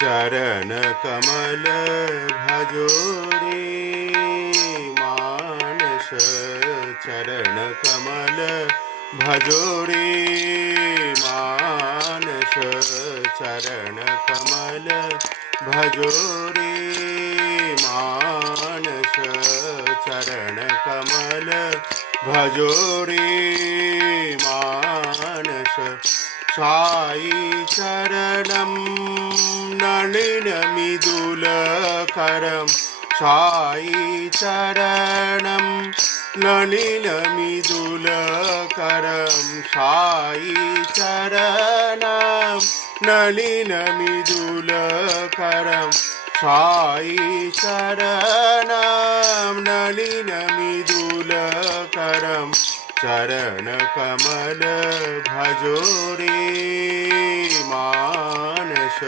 चरण कमल भजो रे मानस। चरण कमल भजो रे मानस। चरण कमल भजो रे मानस। चरण कमल भजो रे मानस। साई चरणं नलिनमिदुलकरं। साई चरणं नलिनमिदुलकरं। साई चरणं नलिनमिदुलकरं। साई चरणं नलिनमिदुलकरं। चरण कमल भजो रे मानस।